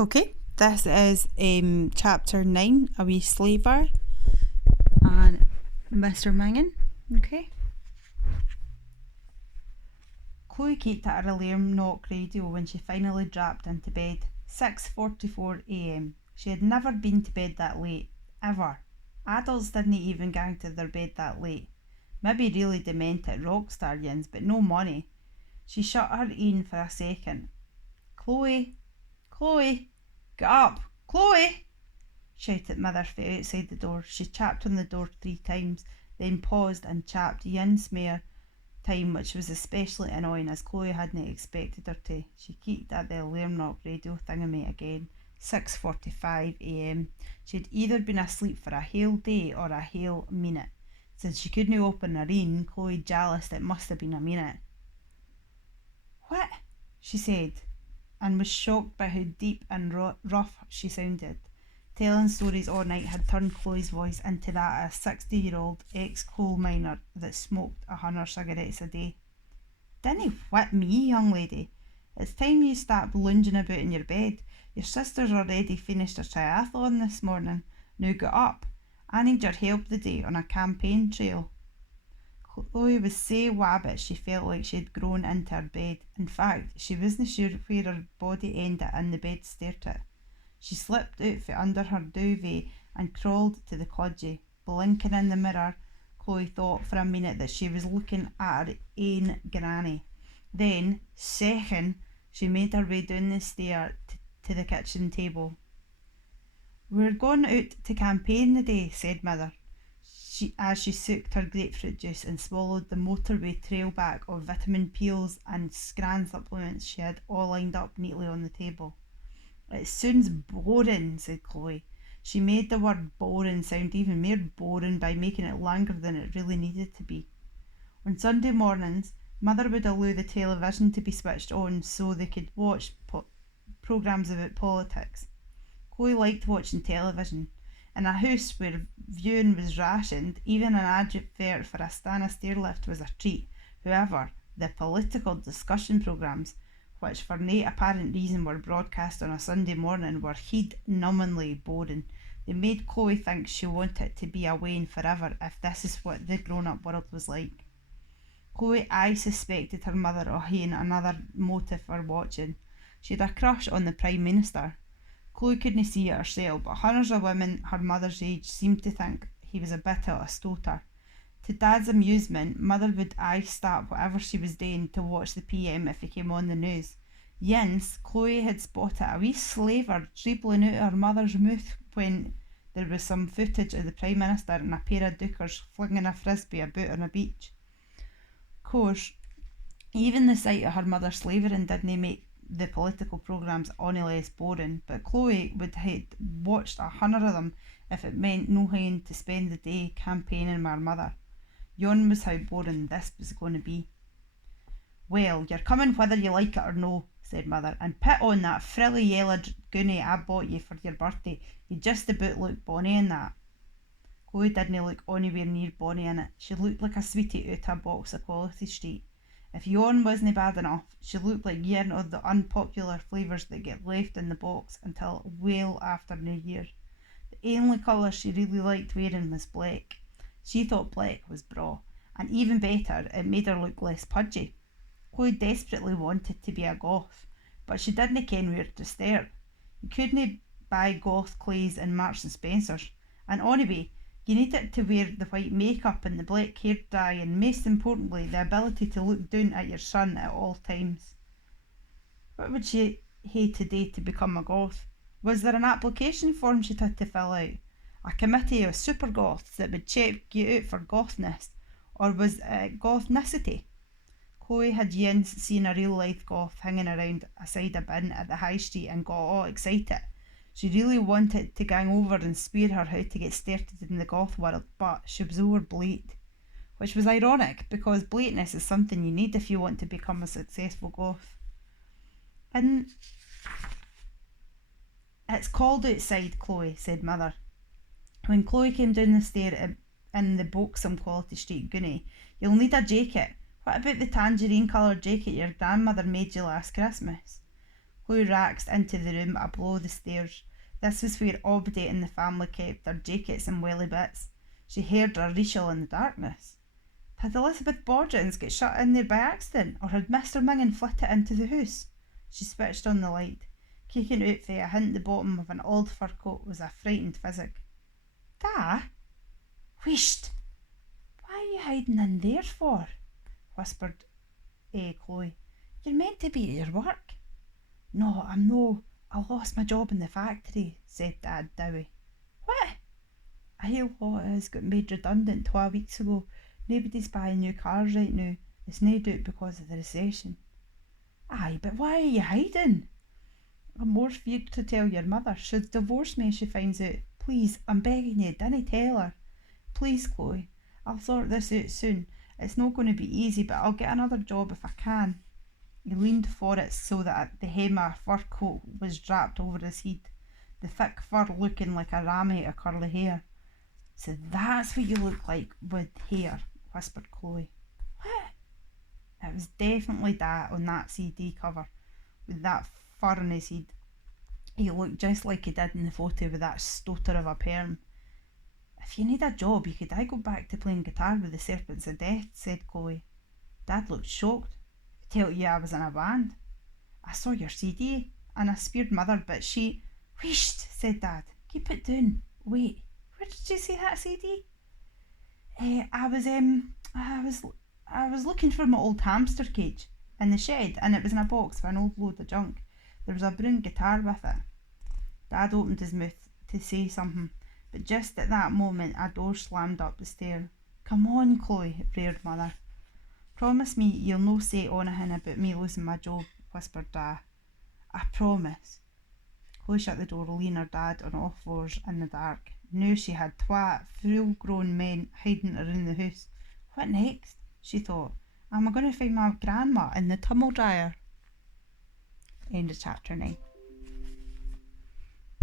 Okay, this is chapter 9, A Wee Slaver, and Mr Mingin. Okay. Chloe kept at her alarm knock radio when she finally dropped into bed. 6:44 a.m. She had never been to bed that late, ever. Adults didn't even gang to their bed that late. Maybe really demented rock stallions, but no money. She shut her in for a second. Chloe, Chloe, get up, Chloe! Shouted mother from outside the door. She tapped on the door 3 times, then paused and tapped once more time, which was especially annoying as Chloe hadn't expected her to. She kicked at the alarm knock radio thingamy again. 6:45 a.m. She'd either been asleep for a whole day or a whole minute. Since she couldn't open her een, Chloe jaloused it must have been a minute. What? She said, and was shocked by how deep and rough she sounded. Telling stories all night had turned Chloe's voice into that of a 60-year-old ex-coal miner that smoked 100 cigarettes a day. Dinna whip me, young lady. It's time you start lunging about in your bed. Your sister's already finished her triathlon this morning. Now get up. I need your help today on a campaign trail. Chloe was so wabbit she felt like she had grown into her bed. In fact, she wasn't sure where her body ended and the bed stared at. She slipped out from under her duvet and crawled to the codgy. Blinking in the mirror, Chloe thought for a minute that she was looking at her own granny. Then, second, she made her way down the stair to the kitchen table. "We're going out to campaign today," said mother, as she sucked her grapefruit juice and swallowed the motorway trail back of vitamin peels and scran supplements she had all lined up neatly on the table. "It sounds boring," said Chloe. She made the word boring sound even more boring by making it longer than it really needed to be. On Sunday mornings, mother would allow the television to be switched on so they could watch programmes about politics. Chloe liked watching television. In a house where viewing was rationed, even an advert for a Stana stairlift was a treat. However, the political discussion programmes, which for no apparent reason were broadcast on a Sunday morning, were head-numbingly boring. They made Chloe think she wanted to be away and forever if this is what the grown-up world was like. Chloe suspected her mother of having another motive for watching. She had a crush on the Prime Minister. Chloe couldn't see it herself, but hundreds of women her mother's age seemed to think he was a bit of a stoter. To Dad's amusement, mother would stop whatever she was doing to watch the PM if he came on the news. Once, Chloe had spotted a wee slaver dribbling out her mother's mouth when there was some footage of the Prime Minister and a pair of dookers flinging a frisbee about on a beach. Of course, even the sight of her mother slavering didn't make the political programmes any less boring, but Chloe would have watched 100 of them if it meant no having to spend the day campaigning with her mother. Yon was how boring this was going to be. "Well, you're coming whether you like it or no," said mother, "and put on that frilly yellow goonie I bought you for your birthday. You just about look bonny in that." Chloe didn't look anywhere near bonny in it. She looked like a sweetie out of a box of Quality Street. If yon wasn't bad enough, she looked like one of the unpopular flavours that get left in the box until well after New Year. The only colour she really liked wearing was black. She thought black was braw, and even better, it made her look less pudgy. Chloe desperately wanted to be a goth, but she didn't ken where to start. You couldn't buy goth clothes in Marks and Spencer's, and anyway, you needed to wear the white makeup and the black hair dye, and most importantly, the ability to look down at your son at all times. What would she hate today to become a goth? Was there an application form she'd had to fill out? A committee of super goths that would check you out for gothness? Or was it gothnicity? Chloe had once seen a real life goth hanging around aside a bin at the high street and got all excited. She really wanted to gang over and spear her how to get started in the goth world, but she was overblate. Which was ironic, because blateness is something you need if you want to become a successful goth. "And it's cold outside, Chloe," said mother. When Chloe came down the stair in the buxom Quality Street goonie, "You'll need a jacket. What about the tangerine coloured jacket your grandmother made you last Christmas?" Chloe raxed into the room below the stairs. This was where everybody in the family kept their jackets and welly bits. She heard a rustle in the darkness. Had Elizabeth Bodgins got shut in there by accident, or had Mr Mingin flitted into the house? She switched on the light. Kicking out for a hint the bottom of an old fur coat was a frightened physic. Da? Whisht! Why are you hiding in there for? Whispered Chloe. You're meant to be at your work. No, I'm no. I lost my job in the factory, said Dad Dowie. What? A whole lot of us got made redundant 12 weeks ago. Nobody's buying new cars right now. It's no doubt because of the recession. Aye, but why are you hiding? I'm more feared to tell your mother. She'll divorce me if she finds out. Please, I'm begging you, dinna tell her. Please, Chloe, I'll sort this out soon. It's not going to be easy, but I'll get another job if I can. He leaned for it so that the hem of a fur coat was draped over his head, the thick fur looking like a rammy of curly hair. So that's what you look like with hair, whispered Chloe. What? It was definitely that on that CD cover, with that fur on his head. He looked just like he did in the photo with that stoter of a perm. If you need a job, you could go back to playing guitar with the Serpents of Death, said Chloe. Dad looked shocked. I tell you I was in a band. I saw your CD, and I speared Mother, but she... Whisht, said Dad. Keep it down. Wait, where did you see that CD? I was looking for my old hamster cage in the shed, and it was in a box with an old load of junk. There was a brown guitar with it. Dad opened his mouth to say something, but just at that moment a door slammed up the stair. Come on, Chloe, rared Mother. Promise me you'll no say onything about me losing my job, whispered Dad. I promise. Chloe shut the door, leaving her dad on all fours in the dark. Now she had full-grown men hiding around the house. What next? She thought. Am I going to find my grandma in the tumble dryer? End of chapter 9.